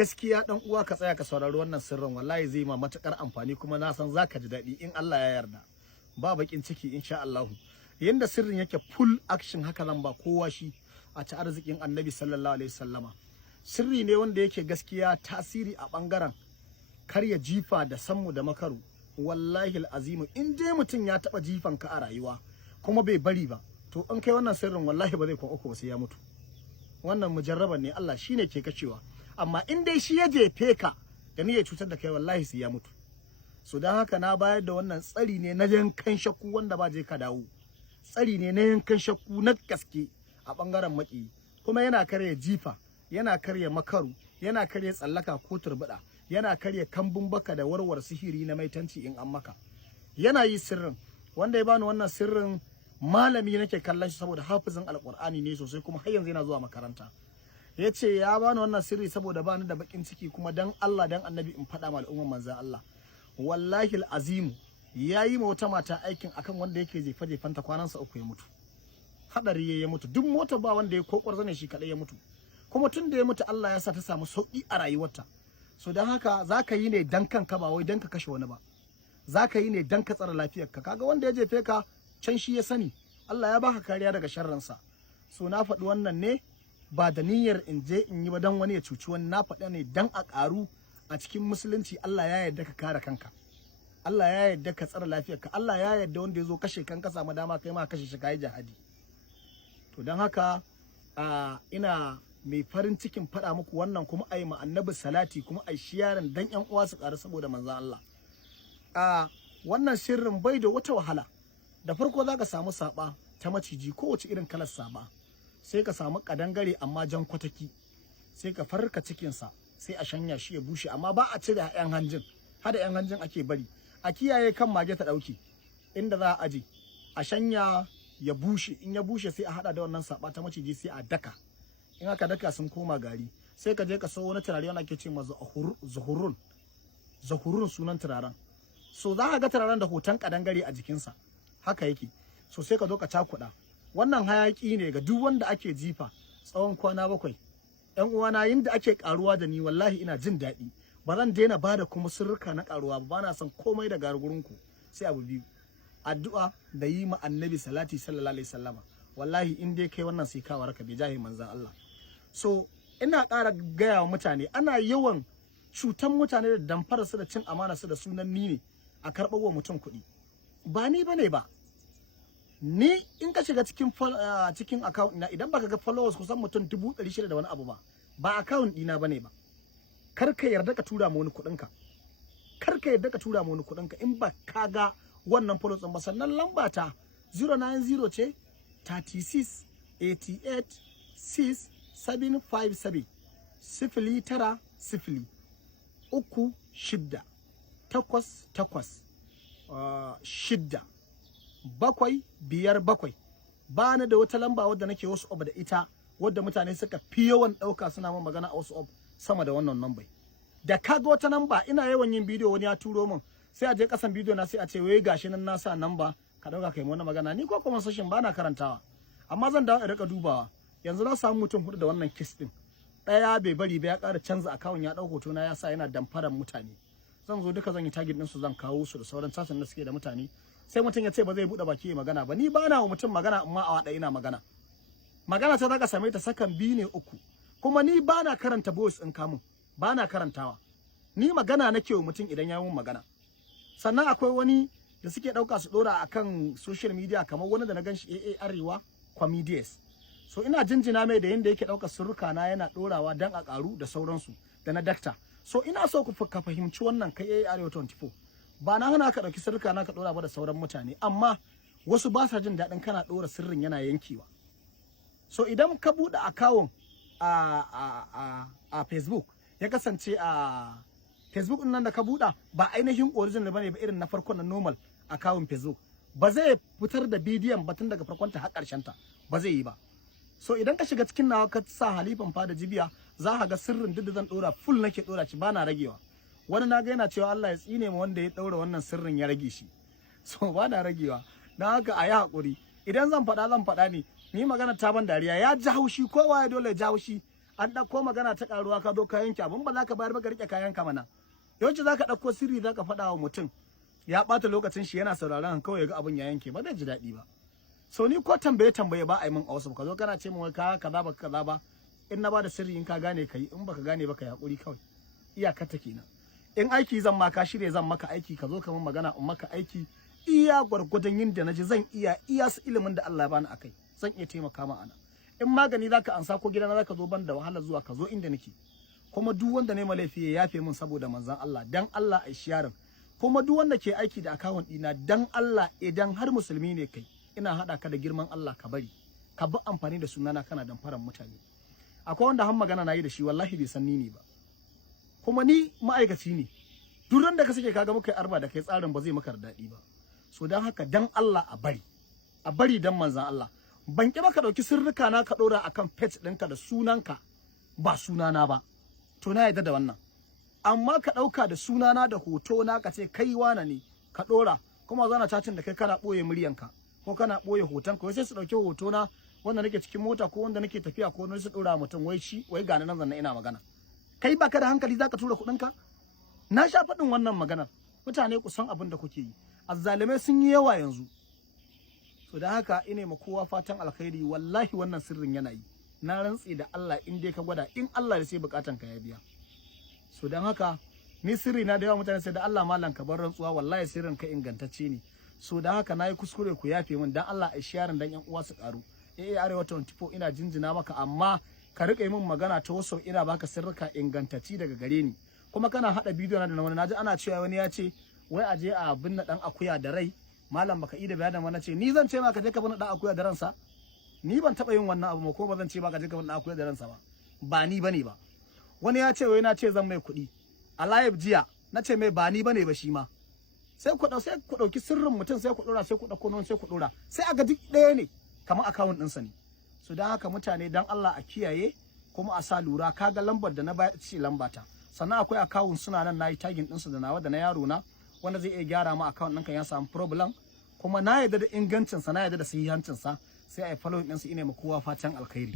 gaskiya dan uwa ka tsaya ka saurari wannan sirrin, wallahi zai ma matakar amfani kuma na san zaka ji daɗi in Allah ya yarda. Ba bakin ciki insha Allah. Yanda sirrin yake full action haka zan ba kowa shi a ci arzikin Annabi sallallahu alaihi wasallama. Sirri ne wanda yake gaskiya tasiri a bangaren karya jifa da sammu da makaru. Wallahi alazim in dai mutum ya taba jifan ka a rayuwa kuma bai bari ba, to in kai wannan sirrin wallahi ba zai kwan uku ba sai ya mutu. Wannan mujarraban ne, Allah shine ke kacewa. Amma in dai shi ya jefe ka da niyyar cutar da kai wallahi sai ya mutu. So dan haka na bayar da wannan tsari ne na yankan shakku wanda ba je ka dawo. Tsari ne na yankan shakku na gaske a bangaren maki, kuma yana karya jifa, yana karya makaru, yana karya tsallaka ko turbuda, yana karya kambun baka da warwar sihiri na maitanci in an maka. Yana yi sirrin, wanda ya bani wannan sirrin malami nake kallon shi saboda hafizin alqur'ani ne sosai, kuma har yanzu yana zuwa makaranta. Yace ya bani wannan sirri saboda bani da bakin ciki, kuma dan Allah dan Annabi in faɗa ma al'umman manzon Allah. Wallahi alazim yayi ma wata mata aikin akan wanda yake jefa-jefanta kwanansa 3 ya mutu. Hadari ya mutu, duk mota ba wanda ya kokwarza ne shi kadai ya mutu. Kuma tun da ya mutu Allah ya sa ta samu sauki a rayuwarta. So dan haka zaka yi ne dan kanka ba wai dan ka kashe wani ba. Zaka yi ne dan ka tsara lafiyarka. Kaga wanda ya jefe ka can shi ya sani. Allah ya baka kariya daga sharransa. So na faɗi wannan ne ba da niyyar in je in yi ba dan wani ya cuci wani, na faɗa ne dan a ƙaru a cikin musulunci. Allah ya yarda ka kare kanka, Allah ya yarda ka tsara lafiyarka, Allah ya yarda wanda ya zo kashe kanka samu dama kai ma kashe shi kai jihadi. To dan haka ina mai farin cikin faɗa muku wannan, kuma ayi ma annabi salati, kuma ayi shiyaran dan ƴan uwa su ƙaru saboda manzon Allah. Wannan sirrin bai da wata wahala. Da farko zaka samu saba ta maciji, kowace irin kalar saba, sai ka samu kadangare amma jan kwataki, sai ka farka cikin sa, sai a shanya shi ya bushe, amma ba a cire ƴan hanjin, hada ƴan hanjin ake bari. A kiyaye kan mage ta dauke inda za a aje, a shanya ya bushe. In ya bushe sai a hada da wannan saba ta maciji sai a daka. In aka daka sun koma gari, sai ka je ka so wani turare wanda ake ce ma zuhurun sunan turaren. So za ka ga turaren da hoton kadangare a jikinsa haka yake. So sai ka zo ka cakuɗa. Wannan hayaki ne ga duk wanda ake jifa tsawon kwana 7. Ƴan uwana, yinda ake karuwa da ni wallahi ina jin daɗi. Ba zan daina bada kuma sirrika na karuwa ba, na san komai daga gurinku. Sai abu biyu: addu'a da yi ma annabi salati sallallahu alaihi wasallama. Wallahi in dai kai wannan sai ka waraka bi jahi manzon Allah. So ina ƙara gaya wa mutane, ana yawan cutan mutane da damfara su da cin amana su da sunan ni ne a karɓar wa mutum kuɗi. Ba ni bane ba. Ni in ka shiga cikin account na, idan baka ga followers kusan mutum 600 da wani abu ba account dina bane ba. Kar ka yarda ka tura ma wani kuɗinka. Kar ka yarda ka tura ma wani kuɗinka in ba ka ga wannan followers ɗin ba. Sannan lamba ta 090 ce 36 88 6757 0900 36 88 6 757. Ba na da wata lamba wadda nake wasu ob da ita, wadda mutane suka fi yawan ɗauka suna min magana a wasu ob sama da wannan lambai. Da kaga wata namba ina yawan yin bidiyo, wani ya turo min, sai a je kasan bidiyo na sai a ce wai gashi nan na sa namba ka dauka kai wannan magana. Ni ko kuma sashin bana karantawa, amma zan dawo in rika dubawa. Yanzu na samu mutum 4 da wannan case din. Daya bai bari ba, ya ƙara canza account, ya dauko hoto na ya sa yana damfaran mutane. Zan zo duka zan yi target din su, zan kawo su da sauran sasan da suke da mutane. Sai mutum ya ce ba zai bude baki ya magana ba. Ni bana wa mutum magana amma a wada ina magana. Magana ta zaka same ta sakan 2 ne 3. Kuma ni bana karanta voice in kamun. Bana karantawa. Ni magana nake wa mutum idan ya yi mun magana. Sannan akwai wani da suke dauka su dora akan social media, kamar wani da na ganshi AA Arewa Comedians. So ina jinjina mai da yanda yake dauka surruka na yana dorawa dan a karu da sauransu da na dakta. So ina so ku ka fahimci wannan kai AA Arewa 24. Ba na hana ka dauki surruka na ka dora ba da sauran mutane, amma wasu ba sa jin dadin kana dora sirrin yana yankewa. So idan ka bude account a Facebook, ya kasance a Facebook din nan da ka buɗa ba ainihin original bane ba, irin na farkon na normal account Facebook, ba zai fitar da bidiyon ba tun daga farkon ta har ƙarshen ta, ba zai yi ba. So idan ka shiga cikin nawa ka sa Halifan Fada Jibiya, za ka ga sirrin duk da zan dora full nake dora shi, bana ragewa. Wani na ga yana cewa Allah ya tsine ma wanda ya daura wannan sirrin ya rage shi. So bana ragewa. Dan haka ayi hakuri. Idan zan faɗa ne, ni magana ta ban dariya, ya ji haushi, kowa ya dole ya ji haushi. an ɗauko magana ta karuwa ka zo ka yanke abin ba za ka bayar ba ka rike kayan ka mana. Yawanci za ka ɗauko sirri za ka faɗa wa mutum ya ɓata lokacin shi yana sauraron kawai ya ga abin ya yanke ba zai ji daɗi ba. So ni ko tambaye ba a yi min a wasu ka zo kana ce min wai ka kaza ba kaza ba, in na ba da sirri in ka gane ka yi, in baka gane ba ka yi hakuri kawai, iyakar ta kenan. In aiki zan ma ka shirya zan maka aiki ka zo ka min magana in maka aiki iya gwargwadon yin da naji zan iya su ilimin da Allah ya bani akai zan iya taimaka ma ana. In magani zaka ansa ko gidana zaka zo ban da wahala zuwa ka zo inda nake, kuma duk wanda ne laifi ya yafe min saboda manzon Allah, dan Allah ai sharing. Kuma duk wanda ke aiki da account dina dan Allah idan har musulmi ne kai, ina hada ka da girman Allah ka bari ka bi amfani da sunana kana damfaran mutane. Akwai wanda har magana nayi da shi wallahi bai san ni ne ba, kuma ni ma'aikaci ne. Duk ran da ka sake kaga muka arba da kai tsarin ba zai maka daɗi ba. So dan haka dan Allah a bari dan manzon Allah. Ban ki maka dauki sirrika na ka dora akan page ɗinka da sunanka ba sunana ba, to na yarda da wannan. Amma ka dauka da sunana da hoto na ka ce kai wana ne ka dora, kuma zana chatting da kai kana boye muryanka ko kana boye hotonka, wai sai su dauki hoto na wanda nake cikin mota ko wanda nake tafiya ko wani su dora mutum wai shi wai ga nan zanna ina magana. Kai baka da hankali zaka tura kuɗinka? Na sha faɗin wannan maganar, mutane ku san abin da kuke yi, azzalimai sun yi yawa yanzu. So da haka ine ma kowa fatan alkhairi, wallahi wannan sirrin yana yi, na rantsi da Allah in dai ka gwada, in Allah ya sai bukatan ka ya biya. So dan haka ni sirri na da yawa mutane sai da Allah mallan ka bar rantsuwa, wallahi sirrin ka ingantacce ne. So dan haka nayi kuskure ku yafe min dan Allah ai sharing dan yan uwa su karu. Arewa 24 ina jinjina maka, amma ka rike min magana ta wasu ina baka sirrika ingantacci daga gare ni. Kuma kana hada bidiyo na da wani, naji ana cewa wani ya ce wai aje a binne dan akuya da rai, malam baka ida bayanin wani ce ni zan ce maka je ka binne dan akuya da ransa. Ni ban taba yin wannan abu, ko ba zan ce maka je ka binne dan akuya da ransa ba ni bane ba. Wani ya ce wai na ce zan mai kuɗi a live jiya, na ce mai ba ni bane ba shi ma. Sai ku dauki sirrin mutum sai ku dora, sai ku dauko non sai ku dora, sai aga duk ɗaya ne kamar account ɗinsa ne. So dan haka mutane dan Allah a kiyaye kuma a sa lura. Kaga lambar da na bayar ce lambata, sannan akwai account suna nan nayi tagging ɗinsu da nawa da na yaro na, wanda zai iya gyara ma account ɗinka ya samu problem, kuma na yarda da ingancin sa, na yarda da sahihancin sa, sai ai follow ɗinsu ina ma kowa fatan alkhairi.